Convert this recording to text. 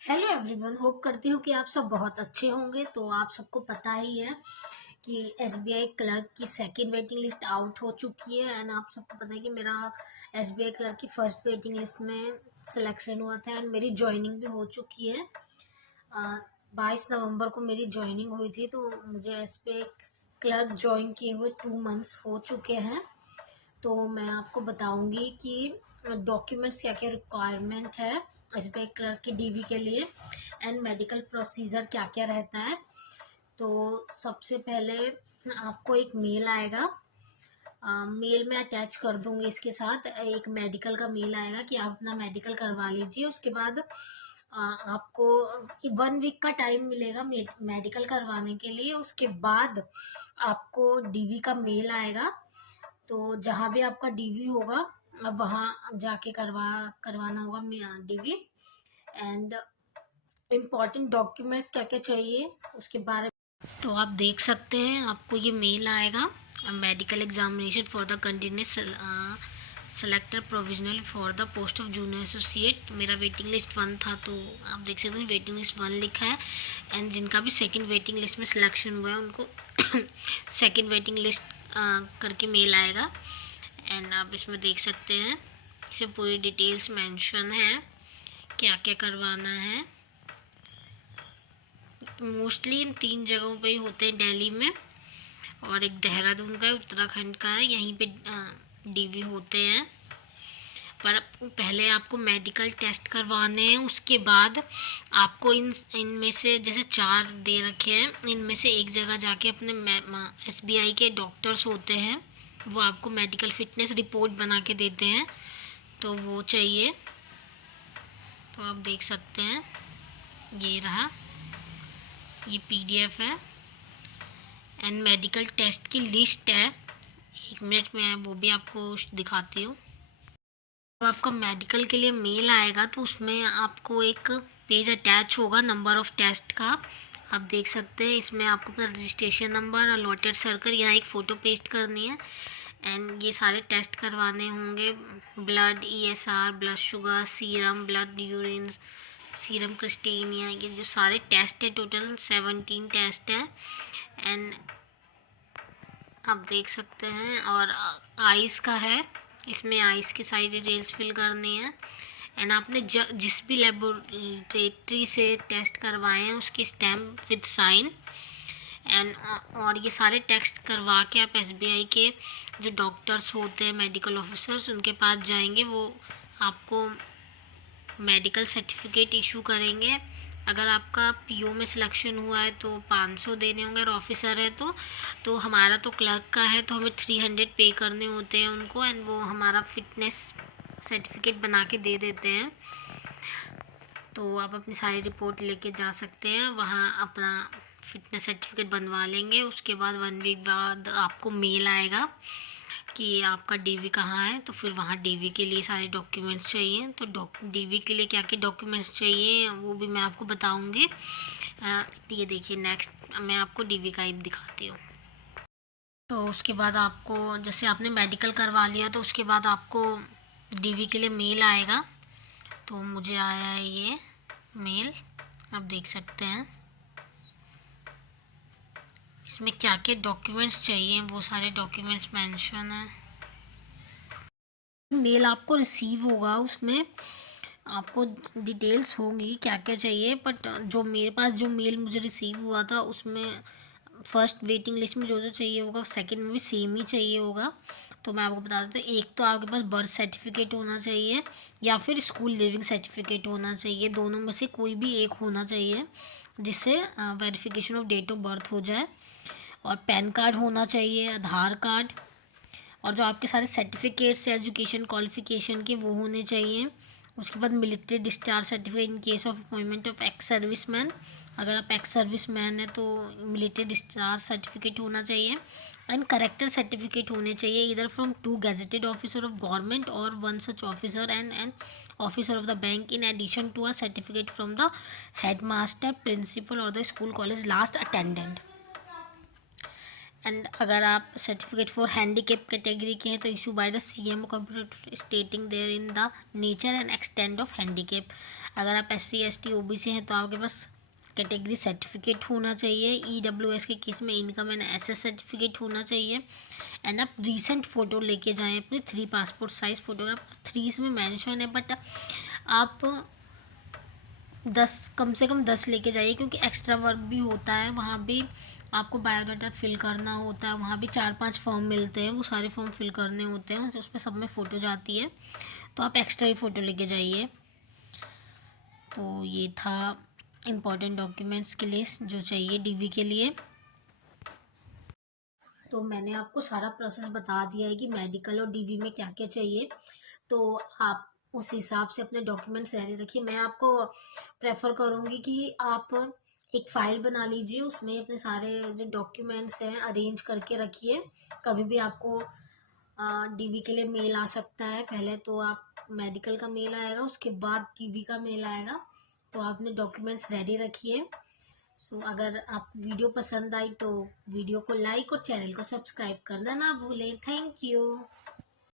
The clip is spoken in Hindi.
हेलो एवरीवन, होप करती हूँ कि आप सब बहुत अच्छे होंगे। तो आप सबको पता ही है कि एसबीआई क्लर्क की सेकंड वेटिंग लिस्ट आउट हो चुकी है। एंड आप सबको पता है कि मेरा एसबीआई क्लर्क की फर्स्ट वेटिंग लिस्ट में सिलेक्शन हुआ था एंड मेरी ज्वाइनिंग भी हो चुकी है। 22 नवंबर को मेरी ज्वाइनिंग हुई थी, तो मुझे एसबीआई क्लर्क ज्वाइन किए हुए 2 मंथ्स हो चुके हैं। तो मैं आपको बताऊंगी कि डॉक्यूमेंट्स क्या क्या रिक्वायरमेंट है एसबीआई क्लर्क के डीवी के लिए एंड मेडिकल प्रोसीजर क्या क्या रहता है। तो सबसे पहले आपको एक मेल आएगा। मेल में अटैच कर दूंगी, इसके साथ एक मेडिकल का मेल आएगा कि आप अपना मेडिकल करवा लीजिए। उसके बाद आपको 1 वीक का टाइम मिलेगा मेडिकल करवाने के लिए। उसके बाद आपको डीवी का मेल आएगा। तो जहाँ भी आपका डीवी होगा अब वहाँ जाके करवाना होगा डीवी। एंड इम्पॉर्टेंट डॉक्यूमेंट्स क्या क्या चाहिए उसके बारे में तो आप देख सकते हैं। आपको ये मेल आएगा, medical examination for the continuous selector provisional for the post of junior associate. मेरा वेटिंग लिस्ट 1 था, तो आप देख सकते हैं वेटिंग लिस्ट 1 लिखा है। एंड जिनका भी सेकंड वेटिंग लिस्ट में सिलेक्शन हुआ है उनको सेकंड वेटिंग लिस्ट करके मेल आएगा। एंड आप इसमें देख सकते हैं, इसमें पूरी डिटेल्स मेंशन है क्या क्या करवाना है। मोस्टली इन 3 जगहों पे ही होते हैं, दिल्ली में और एक देहरादून का है, उत्तराखंड का है, यहीं पे डीवी होते हैं। पर पहले आपको मेडिकल टेस्ट करवाने हैं। उसके बाद आपको इनमें से जैसे 4 दे रखे हैं, इनमें से एक जगह जाके अपने एसबीआई के डॉक्टर्स होते हैं, वो आपको मेडिकल फिटनेस रिपोर्ट बना के देते हैं, तो वो चाहिए। तो आप देख सकते हैं, ये रहा, ये पीडीएफ है एंड मेडिकल टेस्ट की लिस्ट है। 1 मिनट में वो भी आपको दिखाती हूँ। तो आपका मेडिकल के लिए मेल आएगा, तो उसमें आपको एक पेज अटैच होगा नंबर ऑफ टेस्ट का। आप देख सकते हैं, इसमें आपको अपना रजिस्ट्रेशन नंबर, अलॉटेड सर्कल, यहाँ एक फ़ोटो पेस्ट करनी है। एंड ये सारे टेस्ट करवाने होंगे, blood, ESR, blood sugar, serum, blood urine, serum creatinine, ये जो सारे टेस्ट है, टोटल 17 टेस्ट है। एंड आप देख सकते हैं, और आइस का है, इसमें आइस की सारी डिटेल्स फिल करनी है। एंड आपने जिस भी लेबोरेटरी से टेस्ट करवाए हैं उसकी स्टैम्प विद साइन। एंड और ये सारे टेस्ट करवा के आप एसबीआई के जो डॉक्टर्स होते हैं, मेडिकल ऑफिसर्स, उनके पास जाएंगे, वो आपको मेडिकल सर्टिफिकेट इशू करेंगे। अगर आपका पीओ में सिलेक्शन हुआ है तो 500 देने होंगे, और ऑफिसर है तो हमारा तो क्लर्क का है, तो हमें 300 पे करने होते हैं उनको। एंड वो हमारा फिटनेस सर्टिफिकेट बना के दे देते हैं। तो आप अपनी सारी रिपोर्ट लेके जा सकते हैं वहाँ, अपना फिटनेस सर्टिफिकेट बनवा लेंगे। उसके बाद 1 वीक बाद आपको मेल आएगा कि आपका डीवी कहाँ है, तो फिर वहाँ डीवी के लिए सारे डॉक्यूमेंट्स चाहिए। तो डीवी के लिए क्या क्या डॉक्यूमेंट्स चाहिए वो भी मैं आपको बताऊँगी। ये देखिए, नेक्स्ट मैं आपको डीवी का ही दिखाती हूँ। तो उसके बाद आपको, जैसे आपने मेडिकल करवा लिया, तो उसके बाद आपको डीवी के लिए मेल आएगा। तो मुझे आया है ये मेल, आप देख सकते हैं। इसमें क्या क्या डॉक्यूमेंट्स चाहिए वो सारे डॉक्यूमेंट्स मेंशन है। मेल आपको रिसीव होगा, उसमें आपको डिटेल्स होंगी क्या क्या चाहिए। बट जो मेरे पास जो मेल मुझे रिसीव हुआ था उसमें फर्स्ट वेटिंग लिस्ट में जो जो चाहिए होगा, सेकंड में भी सेम ही चाहिए होगा। तो मैं आपको बता देता हूँ, एक तो आपके पास बर्थ सर्टिफिकेट होना चाहिए या फिर स्कूल लिविंग सर्टिफिकेट होना चाहिए, दोनों में से कोई भी एक होना चाहिए जिससे verification of date of birth हो जाए। और पैन कार्ड होना चाहिए, आधार कार्ड, और जो आपके सारे सर्टिफिकेट्स एजुकेशन क्वालिफिकेशन के वो होने चाहिए। उसके बाद military discharge certificate in case of appointment of ex service man, अगर आप एक्स सर्विस मैन है तो मिलिट्री डिस्चार्ज सर्टिफिकेट होना चाहिए। एंड करेक्टर सर्टिफिकेट होने चाहिए, इधर from 2 gazetted officer of government और 1 such officer and officer of the bank, in addition to a certificate from the head master, principal और the school college last attendant. And अगर आप सर्टिफिकेट फॉर हैंडीकेप कैटेगरी के हैं तो issue by the CM computer stating there in the nature and extent of handicap. अगर आप SC ST OBC हैं तो आपके पास कैटेगरी सर्टिफिकेट होना चाहिए। EWS के केस में इनकम एंड SS सर्टिफिकेट होना चाहिए। एंड आप रीसेंट फ़ोटो लेके जाएं अपने 3 पासपोर्ट साइज़ फ़ोटोग्राफ। 3 इसमें मेंशन है, बट आप 10 कम से कम 10 लेके जाइए, क्योंकि एक्स्ट्रा वर्क भी होता है वहाँ भी। आपको बायोडाटा फिल करना होता है, वहाँ भी 4-5 फॉर्म मिलते हैं, वो सारे फॉर्म फिल करने होते हैं, उस पर सब में फ़ोटो जाती है, तो आप एक्स्ट्रा ही फ़ोटो लेके जाइए। तो ये था इम्पोर्टेंट डॉक्यूमेंट्स की लिस्ट जो चाहिए DV के लिए। तो मैंने आपको सारा प्रोसेस बता दिया है कि मेडिकल और DV में क्या क्या चाहिए, तो आप उस हिसाब से अपने डॉक्यूमेंट्स रेडी रखिए। मैं आपको प्रेफर करूँगी कि आप एक फ़ाइल बना लीजिए, उसमें अपने सारे जो डॉक्यूमेंट्स हैं अरेंज करके रखिए। कभी भी आपको DV के लिए मेल आ सकता है। पहले तो आप मेडिकल का मेल आएगा, उसके बाद DV का मेल आएगा, तो आप अपने डॉक्यूमेंट्स रेडी रखिए। सो अगर आप वीडियो पसंद आई तो वीडियो को लाइक और चैनल को सब्सक्राइब करना ना भूलें। Thank you.